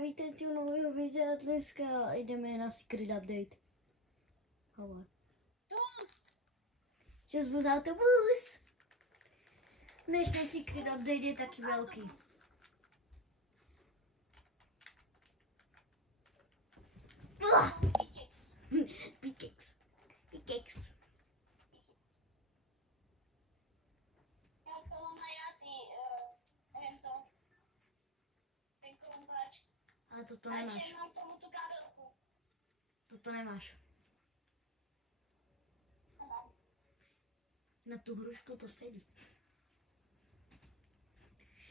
vítejte u nového videa. Dneska ideme na Secret Update. Hovor. Čas bus autobus. Dnešný Secret Update je taký veľký. Pikex. Ale toto nemáš. Toto nemáš. Na tú hrušku to sedí.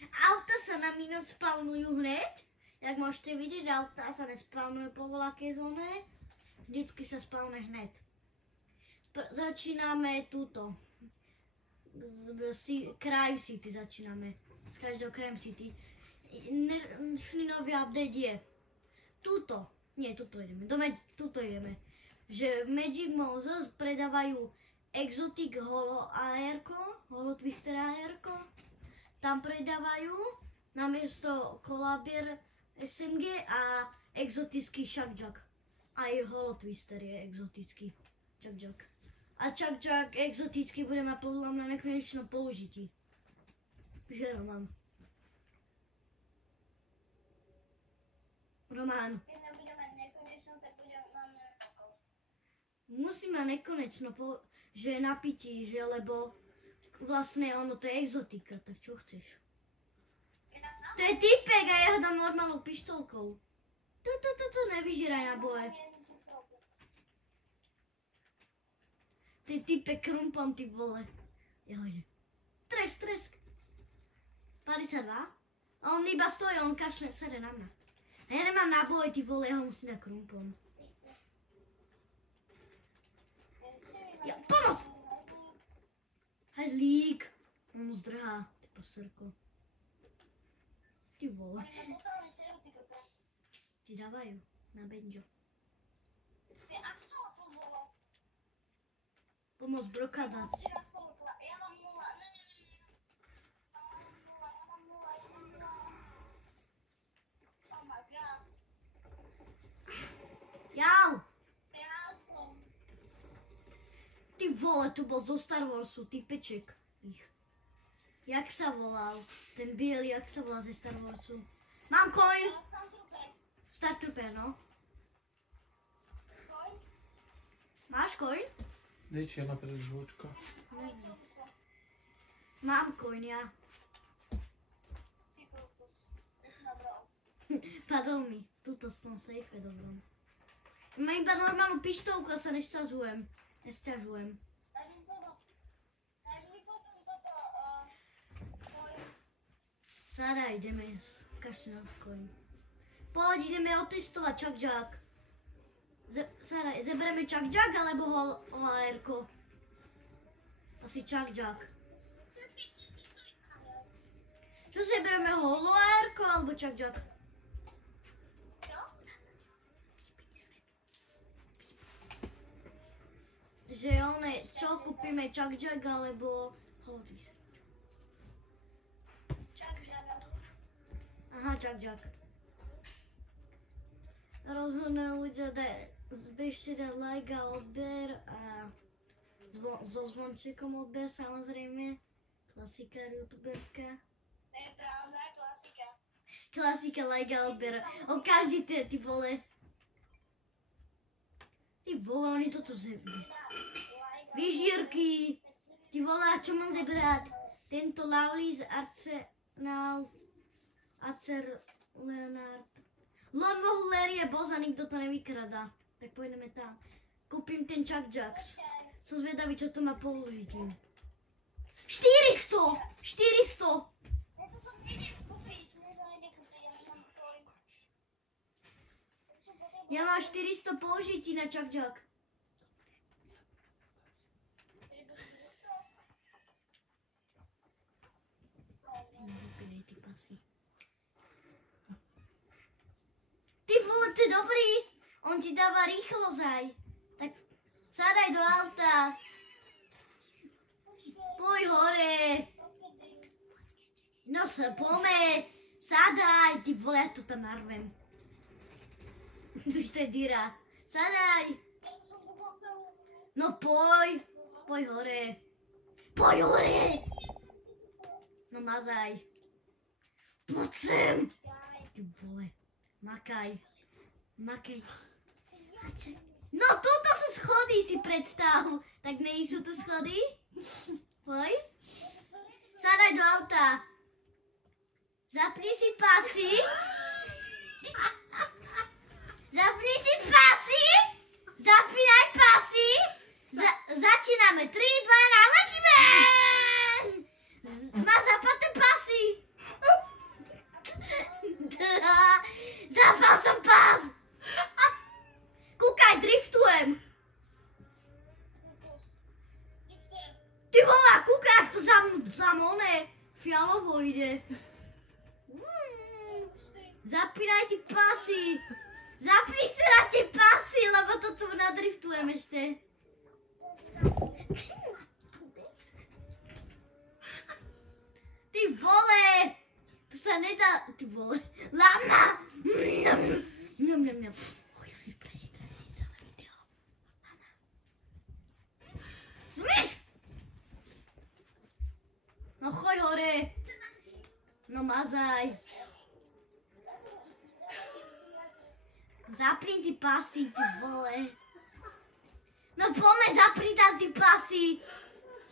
Auta sa na minus spawnujú hneď. Jak môžete vidieť, auta sa nespawnujú po voľakej zóne. Vždycky sa spawne hneď. Začíname túto. Crime City začíname. Z každého Crime City. Dnešný nový update je tuto, nie, tuto ideme, že v Magic Moses predávajú Exotic Holo AR-ko, Holo Twister AR-ko, tam predávajú namiesto Kolabier SMG a exotický Chuck-Jack. Aj Holo Twister je exotický Chuck-Jack. A Chuck-Jack exotický bude mať podľa mňa nekonečno použití. Že Román. Keď nebude mať nekonečno, tak bude mať nekonečno. Musí mať nekonečno, že je napití, že lebo vlastne ono to je exotika, tak čo chceš? To je typek a ja ho dám normálnou pištolkou. To nevyžíraj na boje. To je typek krumpon, ty vole. Joj. Tresk. 52. A on iba stojí, on kašle sere na mňa. A ja nemám náboj, ty vole, ja ho musím dať krumpom. Ja, pomoc! Hajzlík! On mu zdrhá, ty posrko. Ty vole. Ti dávajú na benjo. Pomoc broka dať. Ja mám 0, Jau! Ty vole, to bol zo Star Warsu, typeček. Jak sa volal? Ten biely, jak sa volá ze Star Warsu? Mám coin! Star Trooper, no. Máš coin? Dej napríklad žlúčka. Mám coin, ja. Padol mi. Tuto v tom sejfe dobrom. Mám iba normálnu pištolku a sa nesťažujem. Sara, ideme kašli na coin. Poď, ideme otestovať Chuck-Jack. Sara, zeberieme Chuck-Jack alebo AR-ko? Asi Chuck-Jack. Čo zeberieme, holo AR-ko alebo Chuck-Jack? Že čo kúpime, Chuck-Jack alebo Holo Twister? Aha, Chuck-Jack. Rozhodné ľudia, zbežte dať like a odber a so zvončekom odber, samozrejme. Klasika youtuberská. To je pravda, klasika. Klasika, like a odber. Okamžite, ty vole. Ty vole, oni toto zebrali. Vyžírky. Ty vole, a čo mám zebrať? Tento Laulis Arsenal Leonard. Lord Vohuler je boss a nikto to nevykradá. Tak pôjdeme tam. Kúpim ten Chuck-Jack. Som zvedavý, čo to má použití. 400! Ja mám 400 použití na Chuck-Jack. Ty vole, to je dobrý. On ti dáva rýchlosť aj. Tak sadaj do auta. Poď hore. No sa pome. Sadaj, ty vole, ja to tam narvem. Už to je díra. Sadaj. Ja som bol celú. No poď. Poď hore. Poď hore. No mazaj. Poď sem. Ty vole. Makaj. Makaj. No tuto sú schody, si predstav. Tak nej sú tu schody? Poď. Sadaj do auta. Zapni si pasy. Zapni si pasy. Zapínaj pasy. Začíname. 3, 2, 1, letíme. Má zapaté pasy. Zapal som pás. Kúkaj, driftujem. Ty vole, kúkaj, ak to za mone fialovo ide. Zapínaj ti pasy. Zapni si na tie pasy, lebo to tu nadriftujem ešte. Ty vole. To sa nedá. Ty vole. Lama. Mňam, mňam, mňam. Smyš! No choď hore. No mazaj. Zapni ty pasy, ty vole. No poďme, zapni tam ty pasy.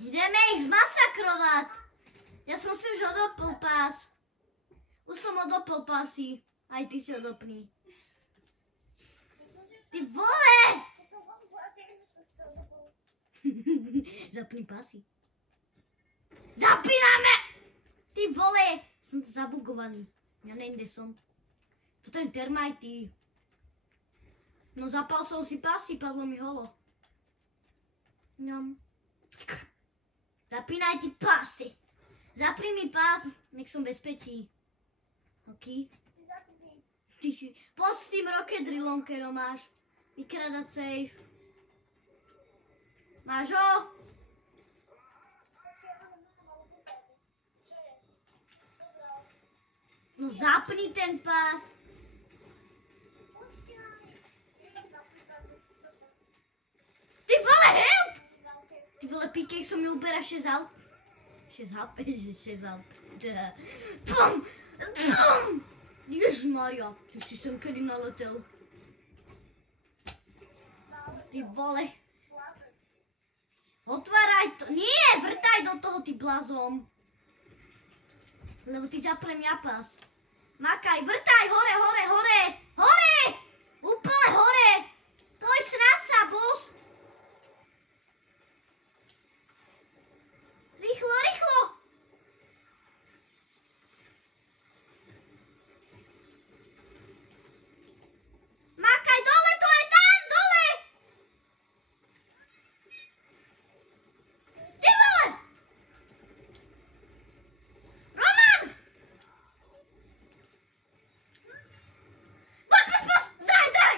Ideme ich zmasakrovať. Ja som si už odopol pás. Už som odopol pasy. Aj ty si odopni. Ty vole! Zapni pasy. Zapíname! Ty vole! Som tu zabugovaný. Ja neviem, kde som. To ten termajty. No zapal som si pasy, padlo mi holo. Ňam. Zapínaj ty pasy. Zapni mi pás, nech som bezpečí. OK? Ty si... Poď s tým rocket drillom, kero máš. Vykradať safe. Máš ho? No zapni ten pás. Ty vole, help! Ty vole, píkej som mi ubera 6 aut. 6 aut? 6 aut. Pum! Pum! Ježišmaria, ty si sem kedy naletel. Ty vole. Otváraj to. Nie, vrtaj do toho, ty blázom. Lebo ty zaprem ja pás. Makaj, vrtaj, hore, hore, hore! Hore! Úplne hore! Poď srať sa, boss! Rýchlo, rýchlo! Makaj, dole, to je tam, dole! Ty vole! Roman! Poď, poď, poď! Zraj, zraj!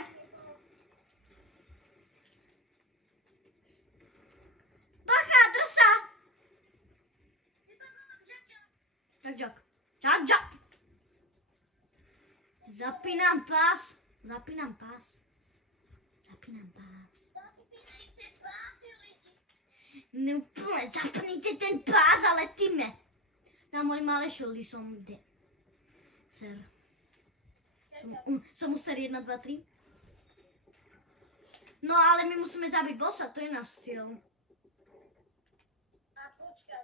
Bacha, drž sa! Čak, čak. Čak, čak. Zapínam pás. Zapínam pás. Zapínam pás. No úplne, zapnite ten pás a letíme. Na môj malé šoldy som ser. Som ser 1, 2, 3. No ale my musíme zabiť bossa, to je náš cieľ. A počkaj.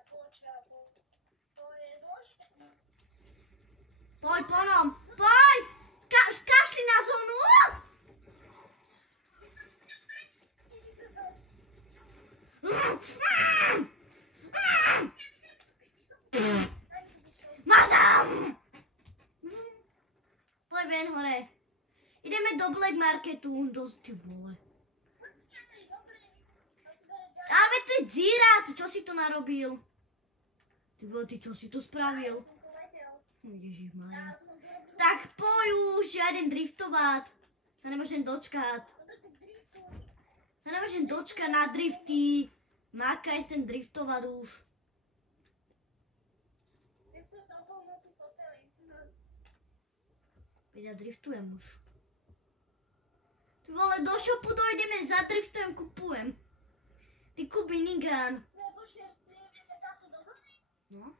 To je zložité. Poď po nám, poď! Kašli na zónu! Mazam! Poď ven hore. Ideme do Black Marketu, dosť ty vole. Ale to je dzíra, čo si to narobil? Ty vole, ty čo si to spravil? Ježišmaria. Tak poď už, ja idem driftovať. Sa nemôžem dočkať. Sa nemôžem dočkať na drifty. Makaj ten driftovať už. Ja driftujem už. Ty vole, do shopu dojdeme, zadriftujem, kupujem. Ty kup minigun. Ne, počkej, ideme zase do zóny? No.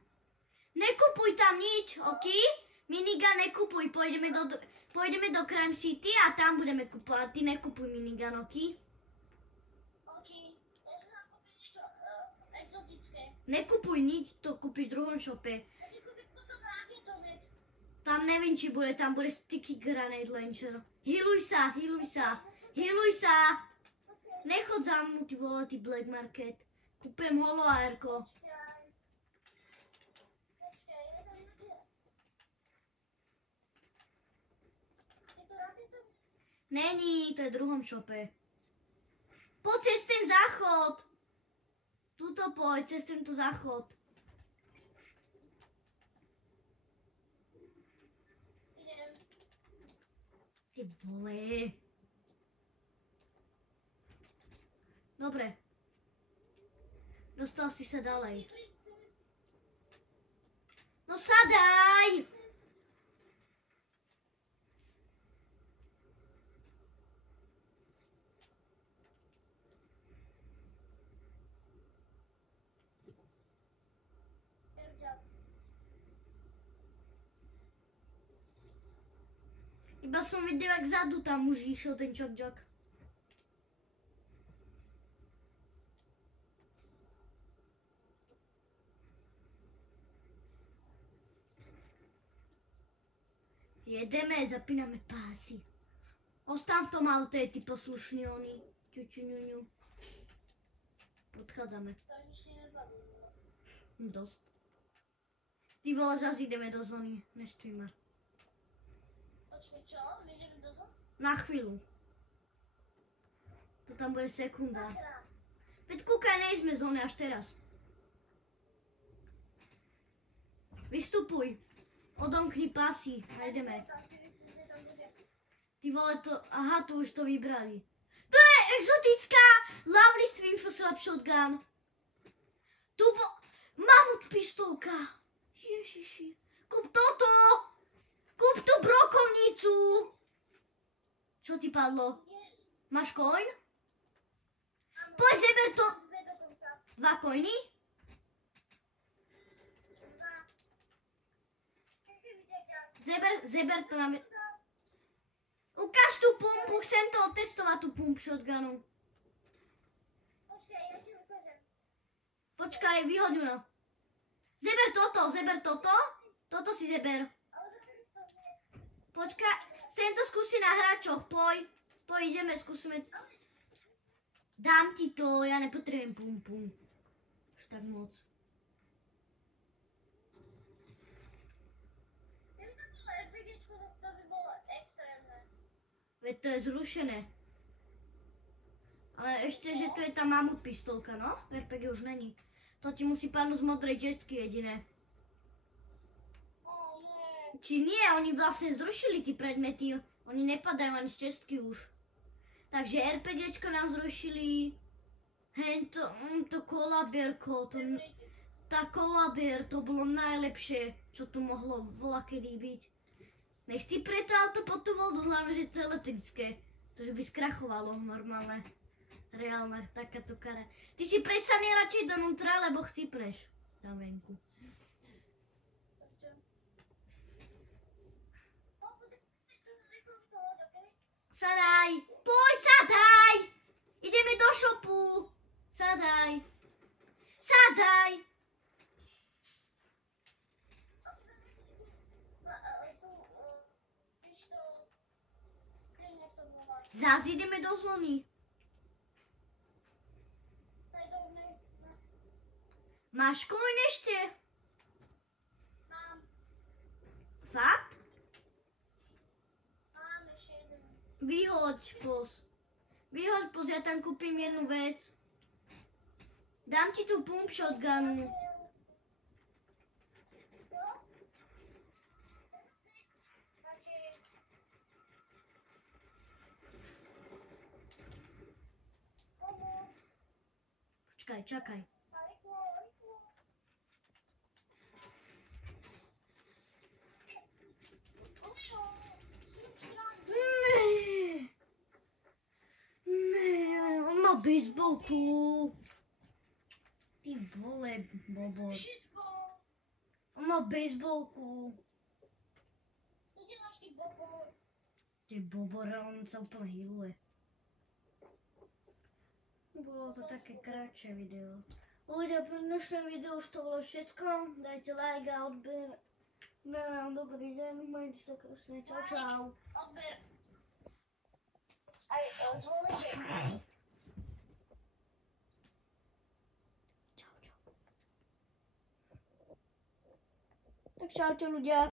Nekupuj tam nič, ok? Minigun nekupuj, pôjdeme do Crime City a tam budeme kupovať. Ty nekupuj minigun, ok? OK. Ja si dám kúpiť niečo exotické. Nekupuj nič, to kúpiš v druhom shope. Ja si kúpiť potom raketomet. Tam neviem, či bude, tam bude sticky grenade launcher. Healuj sa, healuj sa, healuj sa. Počkej, Nechod za mnou, ty vole, ty black market. Kúpem holo AR-ko. počkaj. Počkaj, je to niekde. Je to raketomet? Není, to je v druhom shope. Poď cez ten záchod. Tuto poď, cez tento záchod. Idem. Ty vole. Dobre. Dostal si sa ďalej. Si príď sem. No sadaj! Evďa. Iba som videl, jak zadu tam už išiel ten čak-čak. Jedeme, zapíname pásy. Ostan v tom aute, ty poslušný oni. Ťuťuňuňu. Odchádzame. Tam nič nebaví. Dosť. Ty vole, zase ideme do zóny, neštví ma. Počkej, čo? My ideme do zóny? Na chvíľu. To tam bude sekunda. Dvakrát. Veď kúkaj, nejsme v zóne až teraz. Vystupuj. Odomkni pásy a ideme. Tam si myslím, že tam bude. Ty vole to, aha, tu už to vybrali. To je exotická Lovely Swing Slap Shotgun. Tu mamut pistolka. Ježiši. Kúp toto. Kúp tú brokovnicu. Čo ti padlo? Yes. Máš coin? Áno. Poď zeber to. Dve dokonca. 2 coiny? Dva. Nechci mi ťaťa. Zeber to na mňa. Ukáž tú pumpu, chcem to otestovať, tú pump shotgunu. Počkaj, ja ti ukážem. Počkaj, vyhoď ju no. Zeber toto. Toto si zeber. Ale to nie. Počkaj, chcem to skúsiť na hráčoch, poď. Poď, ideme, skúsime. Dám ti to, ja nepotrebujem pumpu. Už tak moc. Tento bolo RPGčko, to by bolo extrémne. Veď to je zrušené. Ale ešte, že tu je tá mamut pistolka, no? V RPG už není. To ti musí padnúť z modrej čestky jediné. Ó, nie. Či nie, oni vlastne zrušili tí predmety. Oni nepadajú ani z čestky už. Takže RPGčko nám zrušili. To kolabierko, tá kolabier, to bolo najlepšie, čo tu mohlo volakedy byť. Nech ty preto auto pod tú vodu, hlavne, že to je elektrické. To, že by skrachovalo normálne. Reálna takáto kara. Ty si presane radšej donútra, lebo chcípneš tam venku. Čo? Sadaj! Poď, sadaj! Ideme do šopu! Sadaj! Sadaj! Zás ideme do zóny. Máš coin ešte? Mám, Fakt? mám ešte jeden. Vyhoď, pos. Vyhoď, pos, ja tam kúpim jednu vec. Dám ti tú pump shotgunu. Jo? Radšej. Pomôž. Počkaj, čakaj. A rýchlo, rýchlo. Ošo, si už rád. má baseballku. Ty vole, bobor. Všetko. On má baseballku. Tu děláš ty bobor. Ty bobor, on sa úplne healuje. Bolo to také kratšie video. Ľudia, pre dnešné video už to bolo všetko. Dajte like a odber. Dobrý deň, majte sa krásne. Čau, čau. Odber. Aj zvoneček. Tak čaute ľudia.